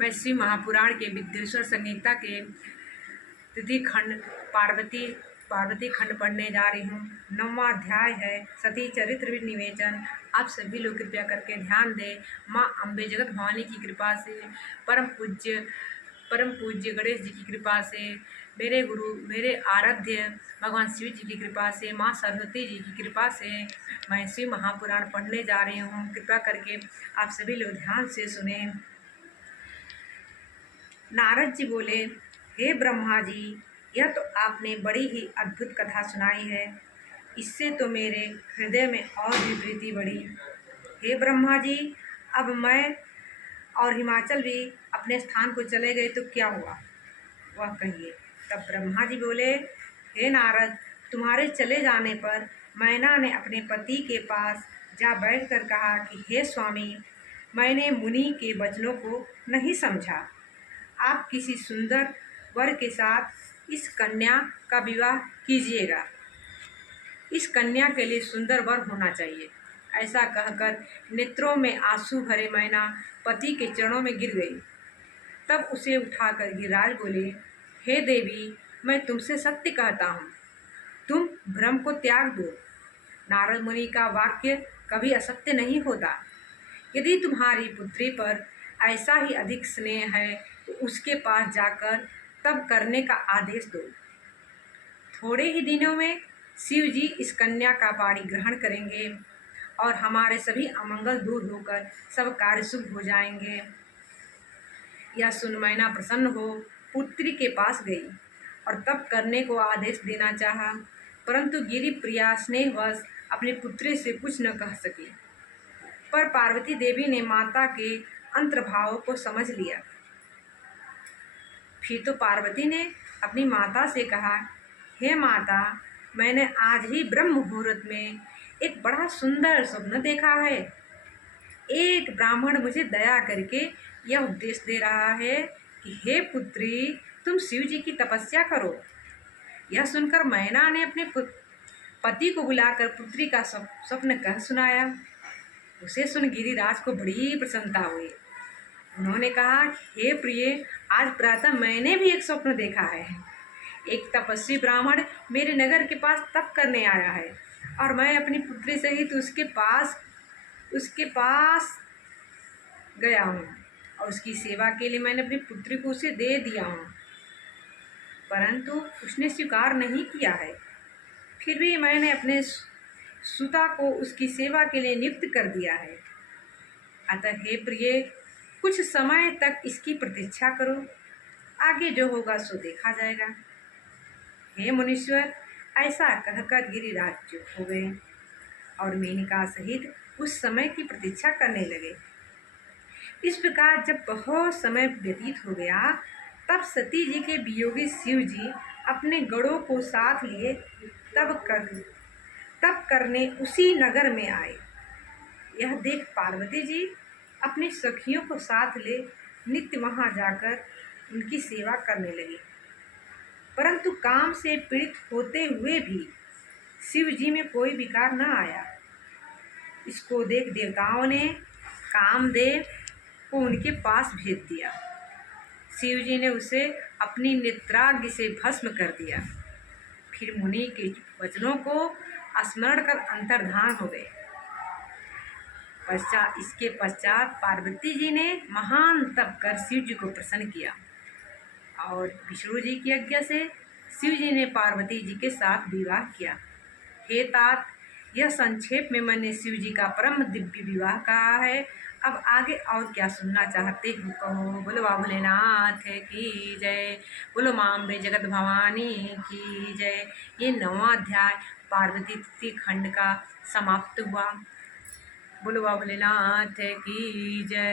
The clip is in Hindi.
मैं श्री महापुराण के विद्येश्वर संहिता के तिथि खंड पार्वती खंड पढ़ने जा रही हूँ। 9वां अध्याय है सती चरित्र निवेचन। आप सभी लोग कृपया करके ध्यान दें। माँ अम्बे जगत भवानी की कृपा से, परम पूज्य गणेश जी की कृपा से, मेरे गुरु मेरे आराध्य भगवान शिव जी की कृपा से, माँ सरस्वती जी की कृपा से मैं शिव महापुराण पढ़ने जा रही हूँ। कृपया करके आप सभी लोग ध्यान से सुने। नारद जी बोले, हे ब्रह्मा जी, यह तो आपने बड़ी ही अद्भुत कथा सुनाई है। इससे तो मेरे हृदय में और भी प्रीति बढ़ी। हे ब्रह्मा जी, अब मैं और हिमाचल भी अपने स्थान को चले गए तो क्या हुआ, वह कहिए। तब ब्रह्मा जी बोले, हे नारद, तुम्हारे चले जाने पर मैना ने अपने पति के पास जा बैठकर कहा कि हे स्वामी, मैंने मुनि के वचनों को नहीं समझा। आप किसी सुंदर वर के साथ इस कन्या का विवाह कीजिएगा। इस कन्या के लिए सुंदर वर होना चाहिए। ऐसा कहकर नेत्रों में आंसू भरे मैना पति के चरणों में गिर गई। तब उसे उठाकर गिरिराज बोले, हे देवी, मैं तुमसे सत्य कहता हूँ, तुम भ्रम को त्याग दो। नारद मुनि का वाक्य कभी असत्य नहीं होता। यदि तुम्हारी पुत्री पर ऐसा ही अधिक स्नेह है तो उसके पास जाकर तब करने का आदेश दो। थोड़े ही दिनों में शिव जी इस कन्या का पाणी ग्रहण करेंगे और हमारे सभी अमंगल दूर होकर सब कार्य शुभ हो जाएंगे। यह सुन मैना प्रसन्न हो पुत्री के पास गई और तब करने को आदेश देना चाहा, परंतु गिरि प्रिया स्नेहवश अपनी पुत्री से कुछ न कह सकी। पर पार्वती देवी ने माता के अंतर्भाव को समझ लिया। फिर तो पार्वती ने अपनी माता से कहा, हे माता, मैंने आज ही ब्रह्म मुहूर्त में एक बड़ा सुंदर स्वप्न देखा है। एक ब्राह्मण मुझे दया करके यह उपदेश दे रहा है कि हे पुत्री, तुम शिव जी की तपस्या करो। यह सुनकर मैना ने अपने पति को बुलाकर पुत्री का स्वप्न कह सुनाया। उसे सुन गिरिराज को बड़ी प्रसन्नता हुई। उन्होंने कहा, हे प्रिय, आज प्रातः मैंने भी एक स्वप्न देखा है। एक तपस्वी ब्राह्मण मेरे नगर के पास तप करने आया है और मैं अपनी पुत्री सहित उसके पास गया हूँ और उसकी सेवा के लिए मैंने अपनी पुत्री को उसे दे दिया हूँ, परंतु उसने स्वीकार नहीं किया है। फिर भी मैंने अपने सुता को उसकी सेवा के लिए नियुक्त कर दिया है। अतः हे प्रिय, कुछ समय तक इसकी प्रतीक्षा करो, आगे जो होगा सो देखा जाएगा। हे मुनीश्वर, ऐसा कहकर गिरिराज चुप हो गए और मेनका सहित उस समय की प्रतीक्षा करने लगे। इस प्रकार जब बहुत समय व्यतीत हो गया, तब सती जी के वियोगी शिव जी अपने गणों को साथ लिए तप करने उसी नगर में आए। यह देख पार्वती जी अपनी सखियों को साथ ले नित्य वहाँ जाकर उनकी सेवा करने लगी, परंतु काम से पीड़ित होते हुए भी शिव जी में कोई विकार न आया। इसको देख देवताओं ने कामदेव को उनके पास भेज दिया। शिव जी ने उसे अपनी नेत्राग्नि से भस्म कर दिया। फिर मुनि के वचनों को स्मरण कर अंतर्धान हो गए। इसके पश्चात पार्वती जी ने महान तप कर शिव जी को प्रसन्न किया और विष्णु जी की आज्ञा से शिव जी ने पार्वती जी के साथ विवाह किया। हे तात, यह संक्षेप में मैंने शिव जी का परम दिव्य विवाह कहा है। अब आगे और क्या सुनना चाहते हो कहो। बोलो बाबा भोलेनाथ की जय, बोलो माँ अम्बे जगत भवानी की जय। ये 9वां अध्याय पार्वती खंड का समाप्त हुआ। बोलो बाबा भोलेनाथ की जय।